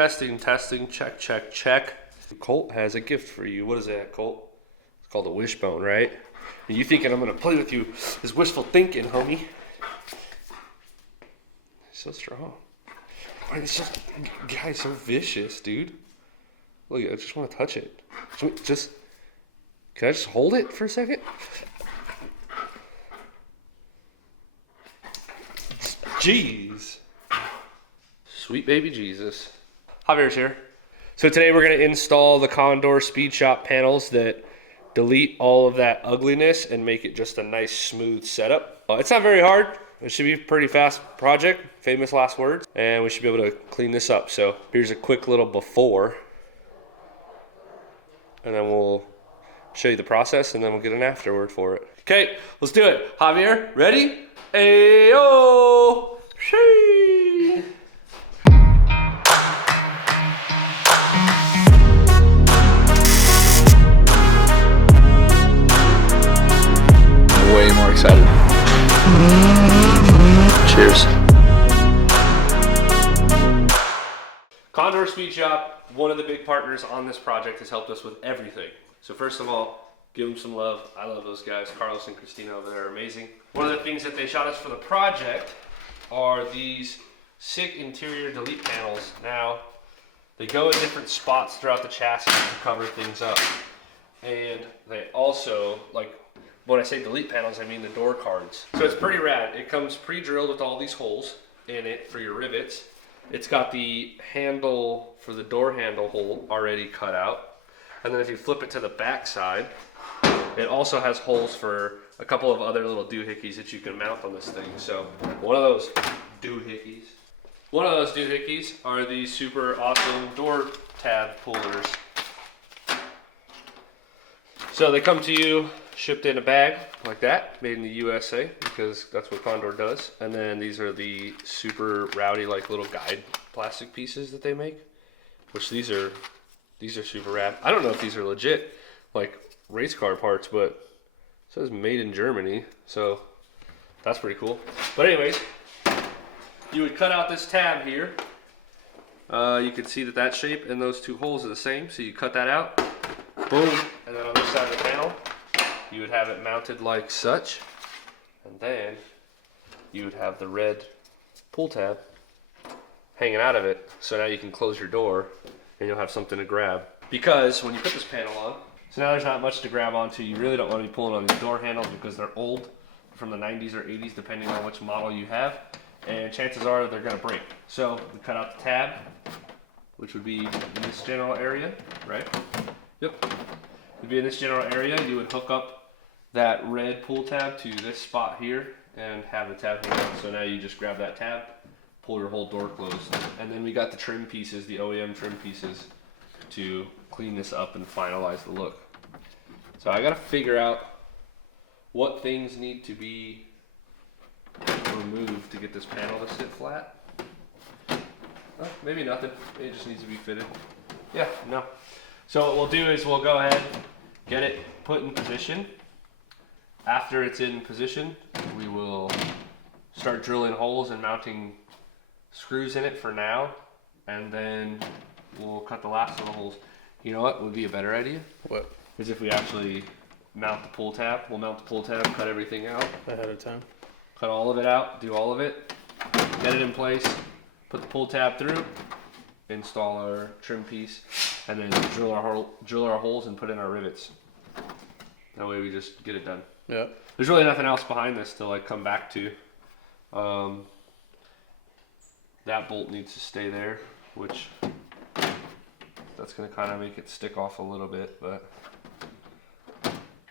Testing, check, check, check. Colt has a gift for you. What is that, Colt? It's called a wishbone, right? And you thinking I'm gonna play with you is wishful thinking, homie. So strong. It's just, guys, so vicious, dude. Look, I just want to touch it. Can I just hold it for a second? Jeez. Sweet baby Jesus. Javier's here. So today we're going to install the Condor Speed Shop panels that delete all of that ugliness and make it just a nice smooth setup. It's not very hard. It should be a pretty fast project, famous last words, and we should be able to clean this up. So here's a quick little before, and then we'll show you the process, and then we'll get an afterword for it. Okay, let's do it. Javier, ready? Ayo! Shee! Way more excited. Cheers. Condor Speed Shop, one of the big partners on this project, has helped us with everything. So first of all, give them some love. I love those guys. Carlos and Christina over there are amazing. One of the things that they shot us for the project are these sick interior delete panels. Now, they go in different spots throughout the chassis to cover things up. And they also, like, when I say delete panels, I mean the door cards. So it's pretty rad. It comes pre-drilled with all these holes in it for your rivets. It's got the handle for the door handle hole already cut out. And then if you flip it to the back side, it also has holes for a couple of other little doohickeys that you can mount on this thing. So one of those doohickeys are these super awesome door tab pullers. So they come to you shipped in a bag like that, made in the USA, because that's what Condor does. And then these are the super rowdy, like, little guide plastic pieces that they make, which these are super rad. I don't know if these are legit, like, race car parts, but it says made in Germany, so that's pretty cool. But anyways, you would cut out this tab here. You can see that shape and those two holes are the same, so you cut that out, boom, and then on this side of the panel, you would have it mounted like such, and then you would have the red pull tab hanging out of it. So now you can close your door and you'll have something to grab. Because when you put this panel on, so now there's not much to grab onto. You really don't want to be pulling on these door handles because they're old, from the 90s or 80s, depending on which model you have. And chances are they're going to break. So we cut out the tab, which would be in this general area, right? Yep. Would be in this general area. You would hook up that red pull tab to this spot here and have the tab hang out. So now you just grab that tab, pull your whole door closed. And then we got the trim pieces, the OEM trim pieces, to clean this up and finalize the look. So I gotta figure out what things need to be removed to get this panel to sit flat. Maybe nothing, it just needs to be fitted. Yeah, no. So what we'll do is we'll go ahead, get it put in position. After it's in position, we will start drilling holes and mounting screws in it for now, and then we'll cut the last of the holes. You know what would be a better idea? What? Is if we actually mount the pull tab. We'll mount the pull tab, cut everything out Ahead of time. Cut all of it out, do all of it, get it in place, put the pull tab through, install our trim piece, and then drill our holes and put in our rivets. That way we just get it done. Yeah. There's really nothing else behind this to, like, come back to. That bolt needs to stay there, which that's going to kind of make it stick off a little bit, but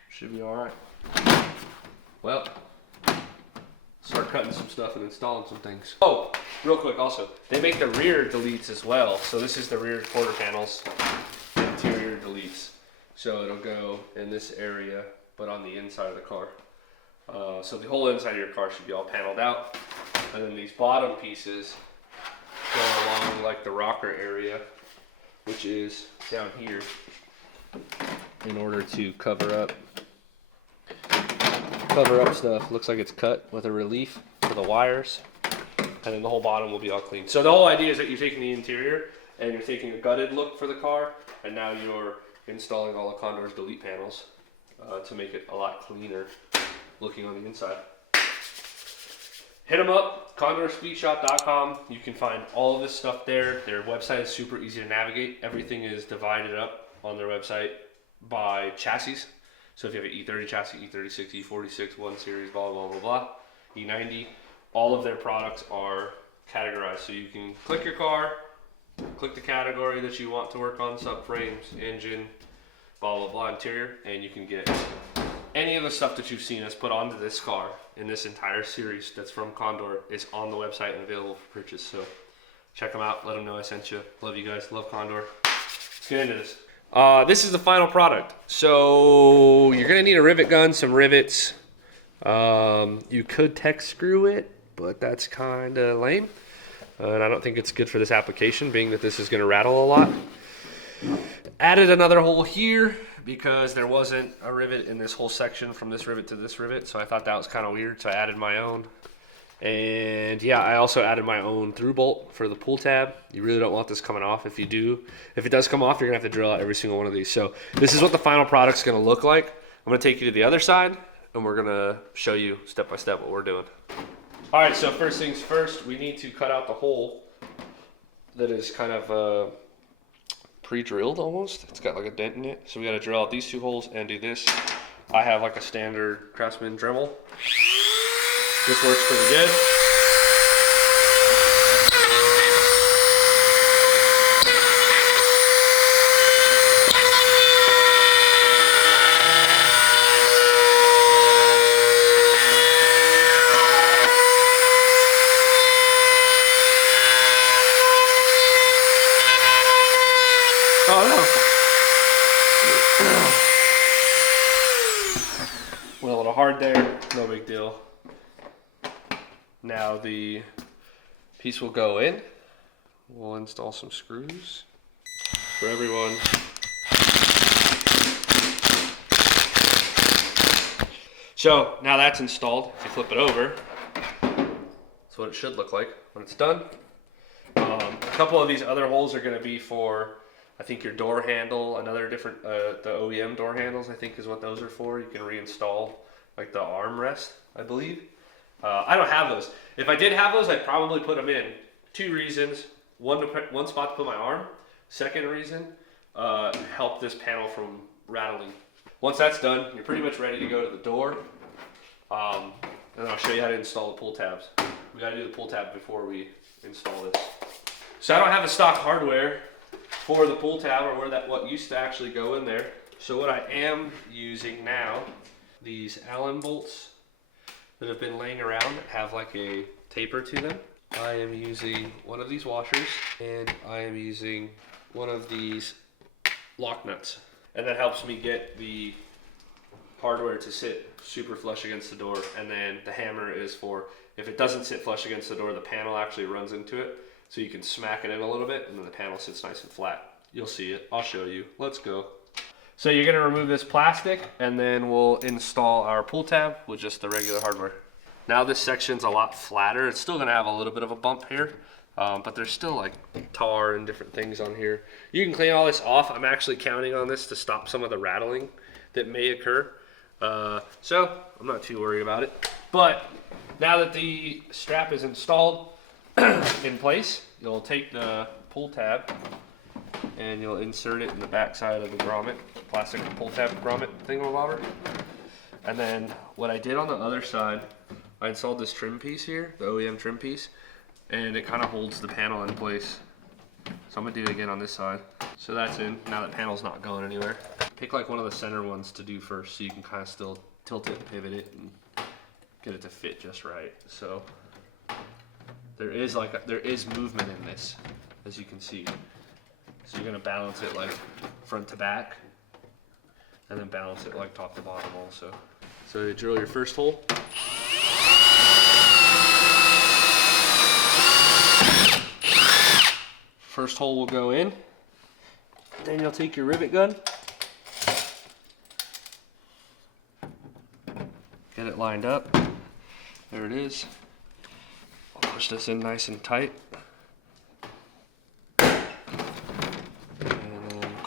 should be all right. Well, start cutting some stuff and installing some things. Oh, real quick also, they make the rear deletes as well. So this is the rear quarter panels, interior deletes. So it'll go in this area, but on the inside of the car. So the whole inside of your car should be all paneled out. And then these bottom pieces go along like the rocker area, which is down here, in order to cover up stuff. Looks like it's cut with a relief for the wires, and then the whole bottom will be all clean. So the whole idea is that you're taking the interior and you're taking a gutted look for the car, and now you're installing all of Condor's delete panels to make it a lot cleaner looking on the inside. Hit them up, CondorSpeedShop.com. You can find all of this stuff there. Their website is super easy to navigate. Everything is divided up on their website by chassis. So if you have an E30 chassis, E36, E46, 1 Series, blah, blah, blah, blah, E90, all of their products are categorized. So you can click your car, click the category that you want to work on, subframes, engine, blah, blah, blah, interior, and you can get any of the stuff that you've seen us put onto this car in this entire series that's from Condor is on the website and available for purchase. So check them out. Let them know I sent you. Love you guys. Love Condor. Let's get into this. This is the final product. So you're going to need a rivet gun, some rivets. You could tech screw it, but that's kind of lame. And I don't think it's good for this application, being that this is going to rattle a lot. Added another hole here because there wasn't a rivet in this whole section from this rivet to this rivet, so I thought that was kind of weird, so I added my own. And yeah, I also added my own through bolt for the pull tab. You really don't want this coming off. If it does come off, you're gonna have to drill out every single one of these. So this is what the final product's gonna look like. I'm gonna take you to the other side and we're gonna show you step by step what we're doing. All right, so first things first, we need to cut out the hole that is kind of pre-drilled almost. It's got like a dent in it. So we got to drill out these two holes and do this. I have like a standard Craftsman Dremel. This works pretty good. Oh no. Went a little hard there, no big deal. Now the piece will go in. We'll install some screws for everyone. So now that's installed. If you flip it over, that's what it should look like when it's done. A couple of these other holes are going to be for, I think, your door handle, another different, the OEM door handles, I think is what those are for. You can reinstall like the armrest, I believe. I don't have those. If I did have those, I'd probably put them in. Two reasons. One spot to put my arm. Second reason, help this panel from rattling. Once that's done, you're pretty much ready to go to the door. And then I'll show you how to install the pull tabs. We gotta do the pull tab before we install this. So I don't have the stock hardware for the pull tab or what used to actually go in there. So what I am using now, these Allen bolts that have been laying around that have like a taper to them. I am using one of these washers and I am using one of these lock nuts. And that helps me get the hardware to sit super flush against the door. And then the hammer is for, if it doesn't sit flush against the door, the panel actually runs into it. So you can smack it in a little bit and then the panel sits nice and flat. You'll see it, I'll show you. Let's go. So you're gonna remove this plastic and then we'll install our pull tab with just the regular hardware. Now this section's a lot flatter. It's still gonna have a little bit of a bump here, but there's still like tar and different things on here. You can clean all this off. I'm actually counting on this to stop some of the rattling that may occur. So I'm not too worried about it. But now that the strap is installed in place, you'll take the pull tab and you'll insert it in the back side of the grommet, plastic pull tab grommet thingamabobber. And then what I did on the other side, I installed this trim piece here, the OEM trim piece, and it kind of holds the panel in place. So I'm gonna do it again on this side. So that's in, now that panel's not going anywhere. Pick like one of the center ones to do first so you can kind of still tilt it, pivot it, and get it to fit just right. So there is movement in this, as you can see. So you're gonna balance it like front to back, and then balance it like top to bottom also. So you drill your first hole. First hole will go in. Then you'll take your rivet gun. Get it lined up. There it is. I'll push this in nice and tight.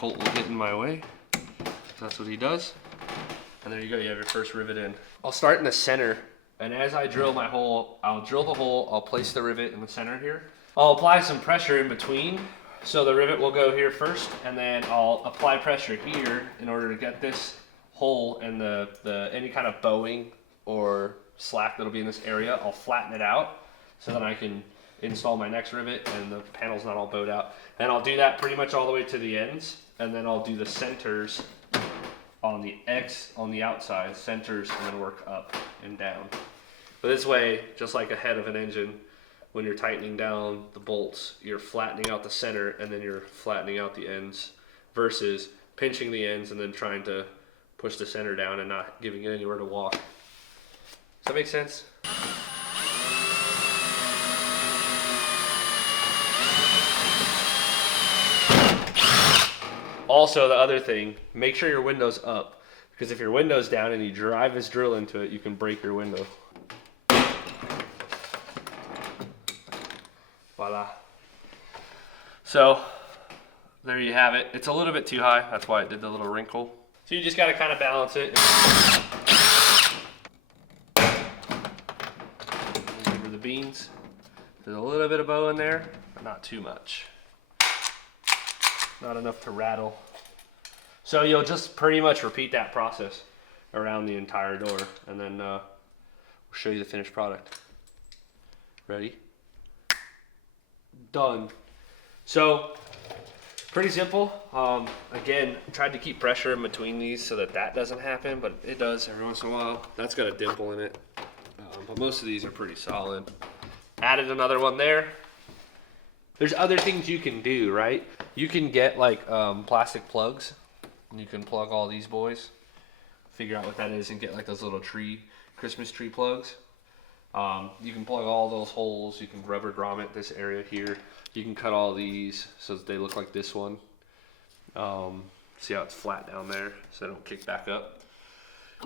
Colt will get in my way. That's what he does. And there you go, you have your first rivet in. I'll start in the center, and as I drill my hole, I'll drill the hole, I'll place the rivet in the center here. I'll apply some pressure in between, so the rivet will go here first, and then I'll apply pressure here in order to get this hole and the any kind of bowing or slack that'll be in this area, I'll flatten it out, so then I can install my next rivet and the panel's not all bowed out. And I'll do that pretty much all the way to the ends, and then I'll do the centers on the outside, centers, and then work up and down. But this way, just like a head of an engine, when you're tightening down the bolts, you're flattening out the center and then you're flattening out the ends, versus pinching the ends and then trying to push the center down and not giving it anywhere to walk. Does that make sense? Also, the other thing, make sure your window's up, because if your window's down and you drive this drill into it, you can break your window. Voila. So, there you have it. It's a little bit too high, that's why it did the little wrinkle. So you just gotta kind of balance it. Over the beans. There's a little bit of bow in there, but not too much. Not enough to rattle. So you'll just pretty much repeat that process around the entire door, and then we'll show you the finished product. Ready? Done. So pretty simple. Again, tried to keep pressure in between these so that doesn't happen, but it does every once in a while. That's got a dimple in it, but most of these are pretty solid. Added another one there. There's other things you can do, right? You can get like plastic plugs, and you can plug all these boys, figure out what that is, and get like those little Christmas tree plugs. You can plug all those holes, you can rubber grommet this area here. You can cut all these so that they look like this one. See how it's flat down there so they don't kick back up.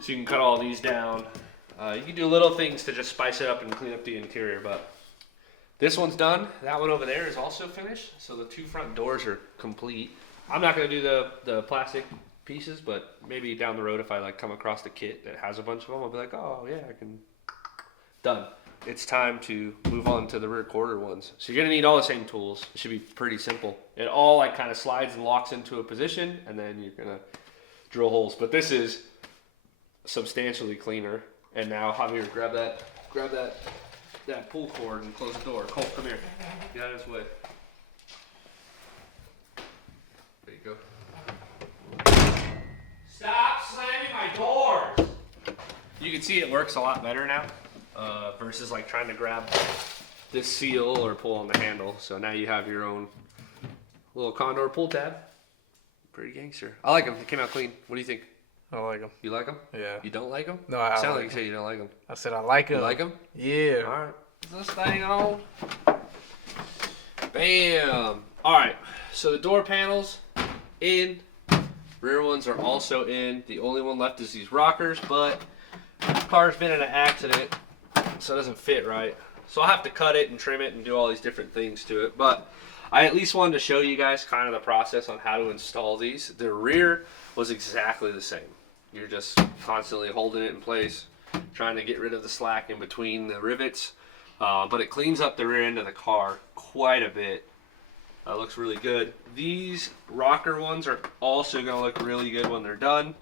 So you can cut all these down. You can do little things to just spice it up and clean up the interior, but this one's done. That one over there is also finished. So the two front doors are complete. I'm not gonna do the plastic pieces, but maybe down the road if I like come across the kit that has a bunch of them, I'll be like, oh yeah, I can. Done. It's time to move on to the rear quarter ones. So you're gonna need all the same tools. It should be pretty simple. It all like kind of slides and locks into a position, and then you're gonna drill holes. But this is substantially cleaner. And now Javier, grab that pull cord and close the door. Colt, come here. Get out of his way. There you go. Stop slamming my doors! You can see it works a lot better now, versus like trying to grab this seal or pull on the handle. So now you have your own little Condor pull tab. Pretty gangster. I like them. They came out clean. What do you think? I like them. You like them? Yeah. You don't like them? No, I sound like like you say you don't like them. I said I like them. You like them? Yeah. All right. Is this thing on? Bam. All right. So the door panels in. Rear ones are also in. The only one left is these rockers, but the car's been in an accident, so it doesn't fit right. So I'll have to cut it and trim it and do all these different things to it. But I at least wanted to show you guys kind of the process on how to install these. The rear was exactly the same. You're just constantly holding it in place, trying to get rid of the slack in between the rivets. But it cleans up the rear end of the car quite a bit. Looks really good. These rocker ones are also going to look really good when they're done.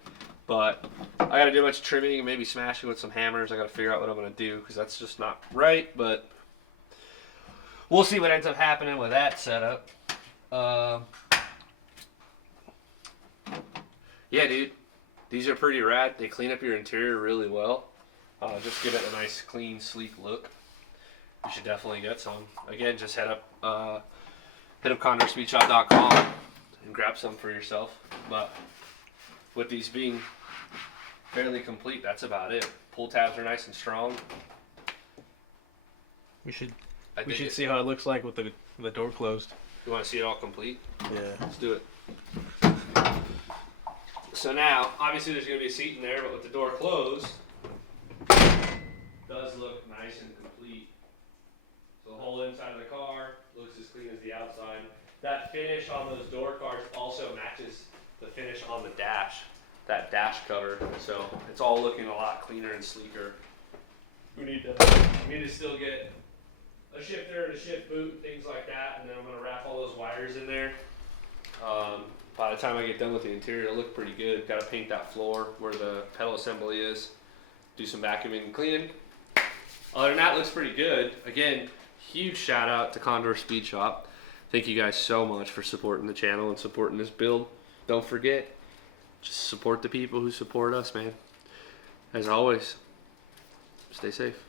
But I got to do a bunch of trimming and maybe smashing with some hammers. I got to figure out what I'm going to do because that's just not right. But we'll see what ends up happening with that setup. Yeah, dude. These are pretty rad. They clean up your interior really well. Just give it a nice, clean, sleek look. You should definitely get some. Again, just head up CondorSpeedShop.com and grab some for yourself. But with these being fairly complete, that's about it. Pull tabs are nice and strong. We should dig it. see how it looks like with the door closed. You want to see it all complete? Yeah. Let's do it. So now, obviously there's going to be a seat in there, but with the door closed, it does look nice and complete. So the whole inside of the car looks as clean as the outside. that finish on those door cards also matches the finish on the dash, that dash cover. So it's all looking a lot cleaner and sleeker. We need to still get a shifter and a shift boot, things like that, and then I'm gonna wrap all those wires in there. By the time I get done with the interior, it'll look pretty good. Got to paint that floor where the pedal assembly is. Do some vacuuming and cleaning. Other than that, looks pretty good. Again, huge shout out to Condor Speed Shop. Thank you guys so much for supporting the channel and supporting this build. Don't forget, just support the people who support us, man. As always, stay safe.